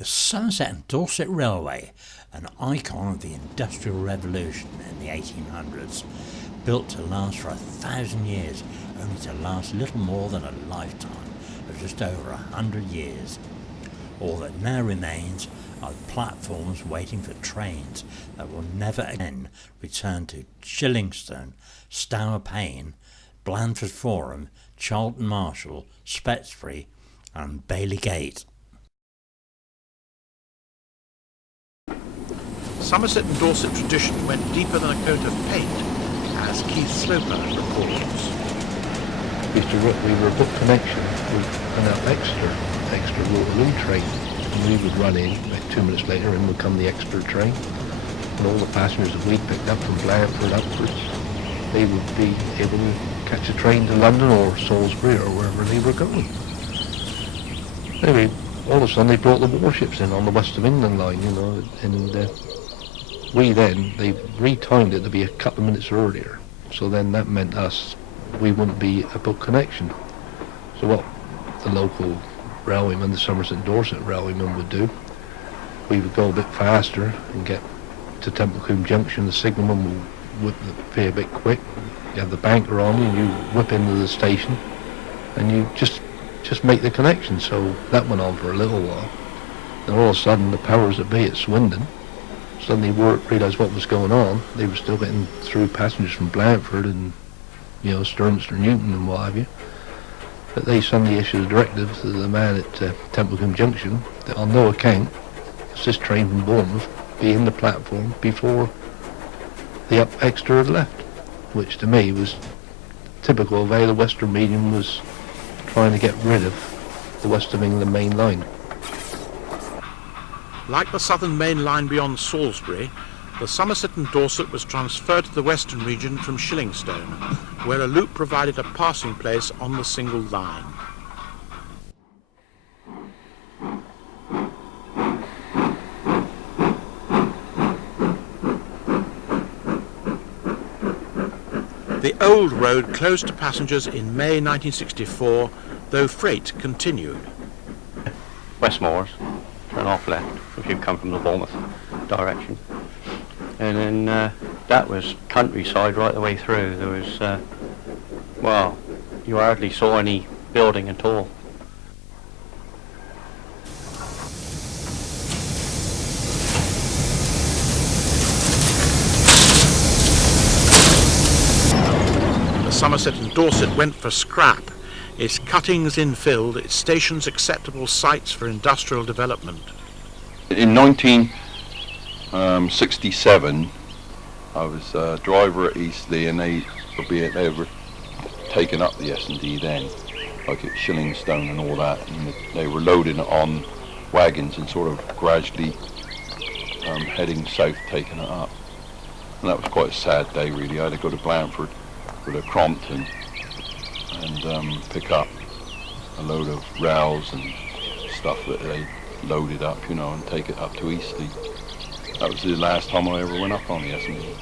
The Somerset and Dorset Railway, an icon of the Industrial Revolution in the 1800s, built to last for 1,000 years, only to last little more than a lifetime of just over 100 years. All that now remains are platforms waiting for trains that will never again return to Shillingstone, Stour Pane, Blandford Forum, Charlton Marshall, Spetsbury and Bailey Gate. Somerset and Dorset tradition went deeper than a coat of paint, as Keith Sloper records. We were a book connection with an extra Waterloo train, and we would run in, about 2 minutes later in would come the extra train, and all the passengers that we picked up from Blandford upwards, they would be able to catch a train to London or Salisbury or wherever they were going. Anyway, all of a sudden they brought the warships in on the West of England line, you know, and they retimed it to be a couple of minutes earlier. So then that meant we wouldn't be a book connection. So what the local railwayman, the Somerset and Dorset railwayman would do, we would go a bit faster and get to Templecombe Junction. The signalman would whip the fare a bit quick. You have the banker on you, and you whip into the station, and you just make the connection. So that went on for a little while. Then all of a sudden the powers that be at Swindon suddenly realised what was going on. They were still getting through passengers from Blandford and, you know, Sturminster Newton and what have you. But they suddenly issued a directive to the man at Templecombe Junction that on no account does this train from Bournemouth be in the platform before the extra had left, which to me was typical of how the Western Medium was trying to get rid of the West of England main line. Like the Southern Main Line beyond Salisbury, the Somerset and Dorset was transferred to the Western region from Shillingstone, where a loop provided a passing place on the single line. The old road closed to passengers in May 1964, though freight continued. Westmoors, turn off left if you come from the Bournemouth direction. And then that was countryside right the way through. There was, well, you hardly saw any building at all. The Somerset and Dorset went for scrap, its cuttings infilled, its stations acceptable sites for industrial development. In 1967, I was a driver at Eastleigh, and they were taking up the S&D then, like at Shillingstone and all that, and they were loading it on wagons and sort of gradually heading south, taking it up. And that was quite a sad day, really. I had to go to Blandford with a Crompton and pick up a load of rails and stuff that they loaded up, you know, and take it up to Eastleigh. That was the last time I ever went up on the S&D.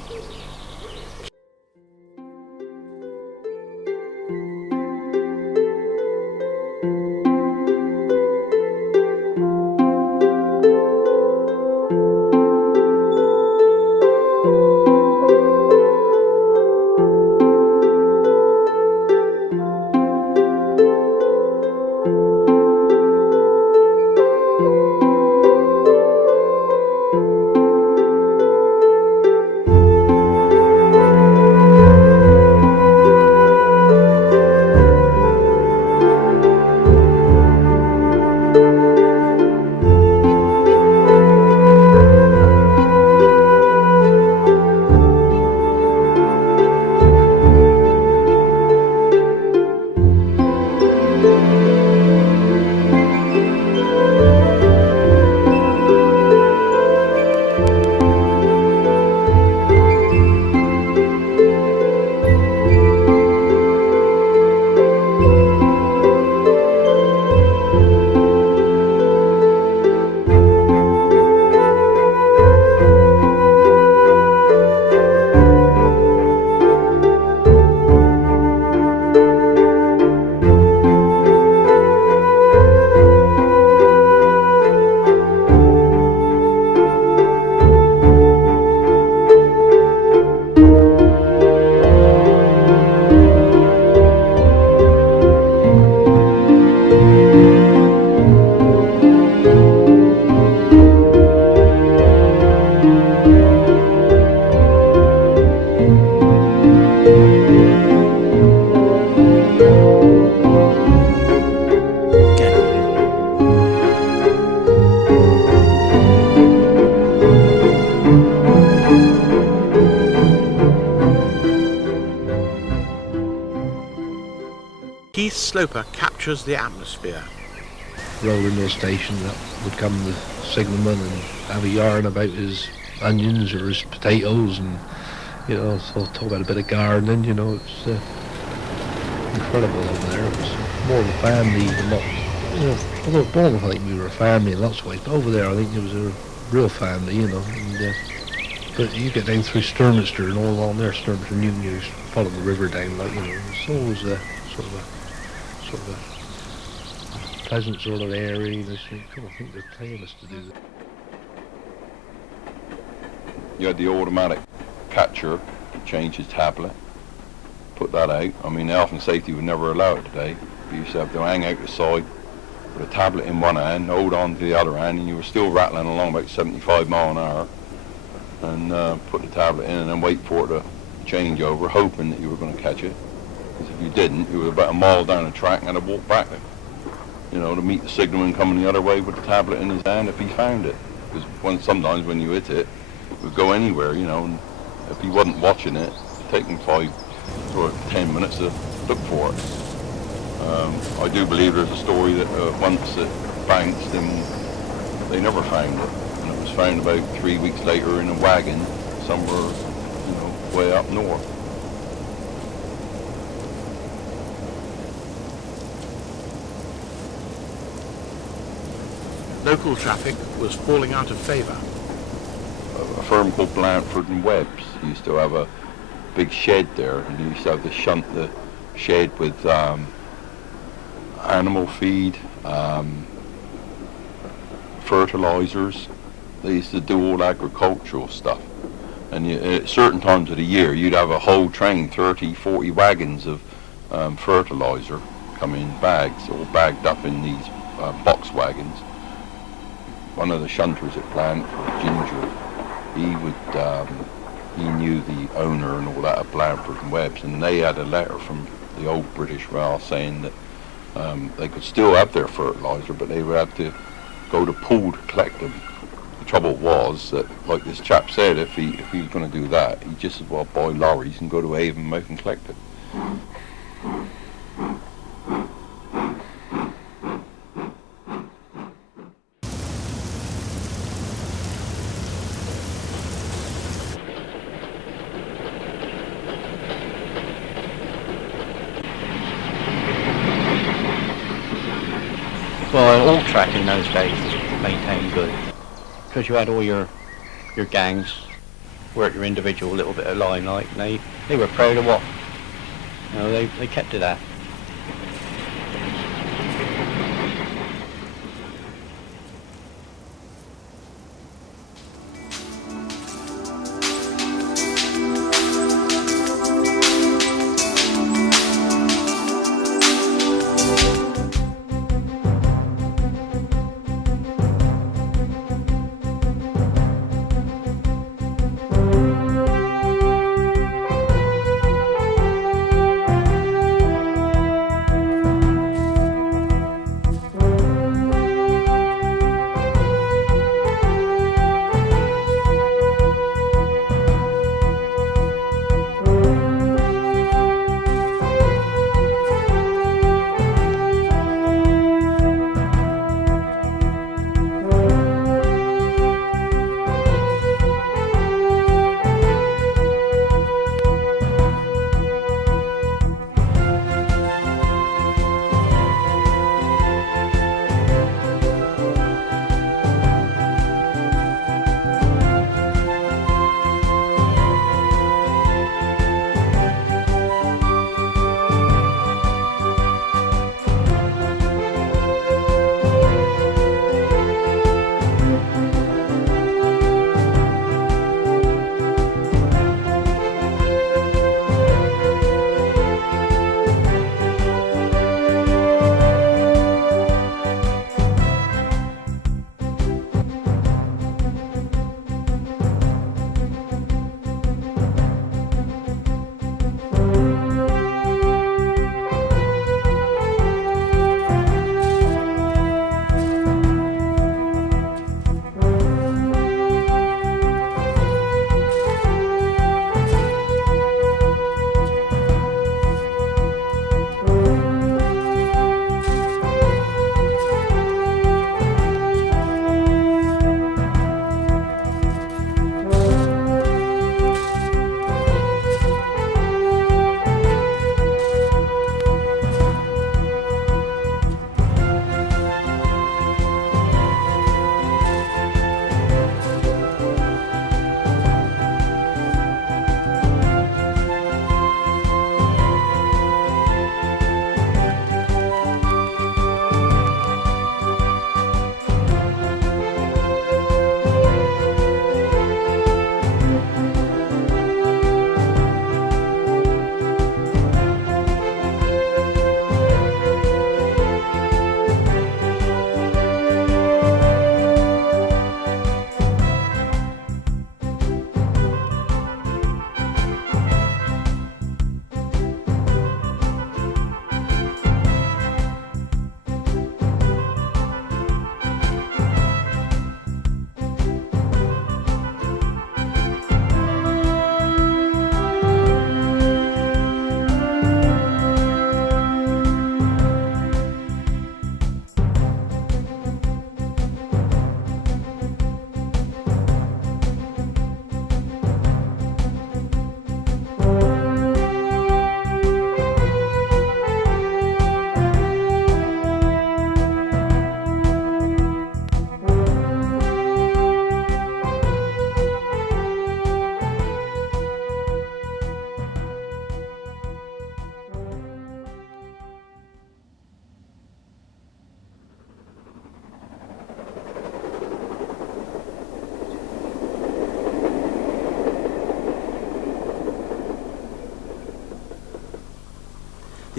sloper captures the atmosphere. Rolling mill station, that would come the signalman and have a yarn about his onions or his potatoes, and you know, so talk about a bit of gardening. You know, it's incredible over there. It was more of a family than not. You know, although at Bournemouth I think we were a family in lots of ways, but over there I think it was a real family. You know, and, but you get down through Sturminster and all along there, Sturminster, Newton, you follow the river down, like, you know, it's always sort of a pleasant sort of area. You know, so I think they're paying us to do that. You had the automatic catcher, change his tablet, put that out. I mean, the health and safety would never allow it today. You used to have to hang out the side with a tablet in one hand, hold on to the other hand, and you were still rattling along about 75 mile an hour, and put the tablet in and then wait for it to change over, hoping that you were going to catch it. Because if you didn't, you were about a mile down the track and had to walk back, you know, to meet the signalman coming the other way with the tablet in his hand if he found it. Because sometimes when you hit it, it would go anywhere, you know, and if he wasn't watching it, it'd take him 5 or 10 minutes to look for it. I do believe there's a story that once it bounced and they never found it. And it was found about 3 weeks later in a wagon somewhere, you know, way up north. Local traffic was falling out of favour. A firm called Blanford and Webb's used to have a big shed there, and you used to have to shunt the shed with animal feed, fertilizers. They used to do all agricultural stuff, and at certain times of the year you'd have a whole train, 30, 40 wagons of fertilizer come in bags, all bagged up in these box wagons. One of the shunters at Blanford, Ginger, he knew the owner and all that of Blanford and Webb's, and they had a letter from the old British Rail saying that they could still have their fertilizer, but they would have to go to Poole to collect them. The trouble was that, like this chap said, if he was going to do that, he just as well buy lorries and go to Avonmouth and collect it. Well, all track in those days was maintained good, because you had all your gangs work your individual little bit of limelight, and they were proud of what, you know, they kept to that.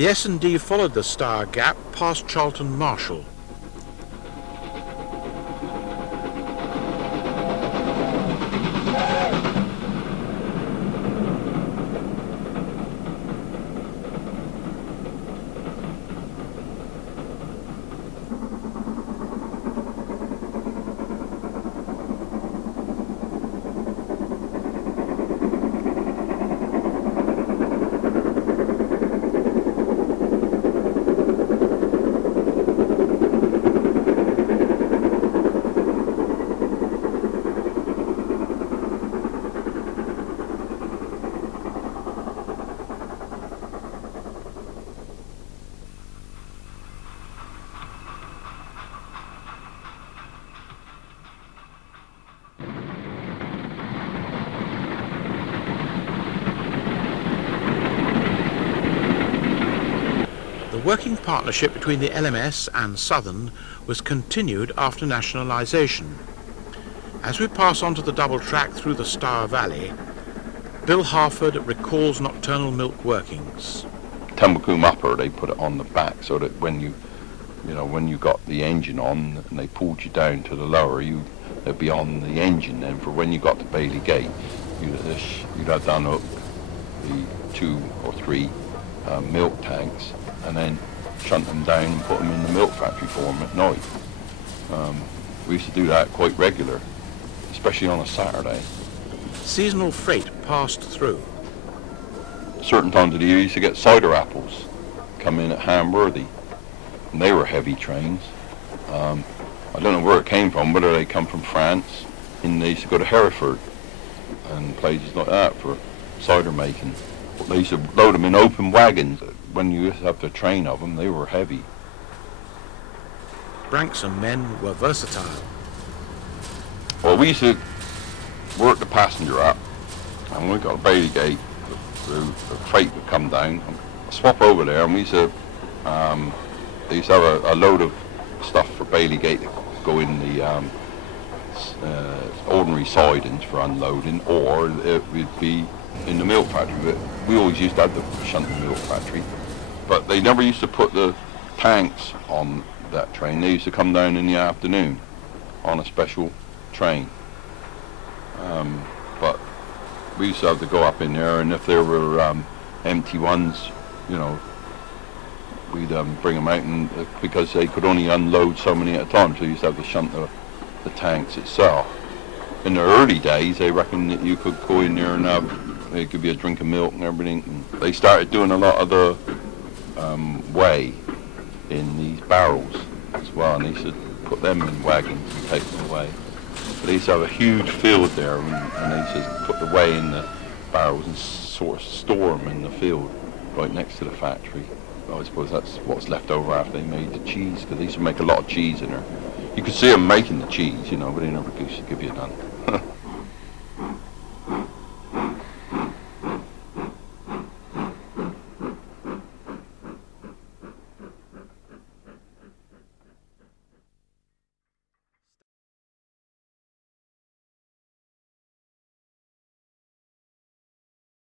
The S&D followed the Stour Gap past Charlton Marshall. The working partnership between the LMS and Southern was continued after nationalisation. As we pass on to the double track through the Stour Valley, Bill Harford recalls nocturnal milk workings. Tumblecoombe upper, they put it on the back so that when you got the engine on and they pulled you down to the lower, it'd be on the engine then for when you got to Bailey Gate. You'd have done up the 2 or 3 milk tanks and then shunt them down and put them in the milk factory for them at night. We used to do that quite regular, especially on a Saturday. Seasonal freight passed through. Certain times of the year you used to get cider apples come in at Hamworthy, and they were heavy trains. I don't know where it came from, whether they come from France, and they used to go to Hereford and places like that for cider making. But they used to load them in open wagons. When you used to have the train of them, they were heavy. Branksome men were versatile. Well, we used to work the passenger up, and when we got to Bailey Gate, the freight would come down, swap over there, and we used to, they used to have a load of stuff for Bailey Gate to go in the ordinary sidings for unloading, or it would be in the milk factory. But we always used to have the shunt milk factory, but they never used to put the tanks on that train. They used to come down in the afternoon on a special train. But we used to have to go up in there, and if there were empty ones, we'd bring them out, and because they could only unload so many at a time, so you used to have to shunt the tanks itself. In the early days, they reckoned that you could go in there and they'd give you a drink of milk and everything. And they started doing a lot of the whey in these barrels as well, and they used to put them in wagons and take them away. But they used to have a huge field there, and they used to put the whey in the barrels and sort of store them in the field right next to the factory. I suppose that's what's left over after they made the cheese, because they used to make a lot of cheese in there. You could see them making the cheese, but they never used to give you none.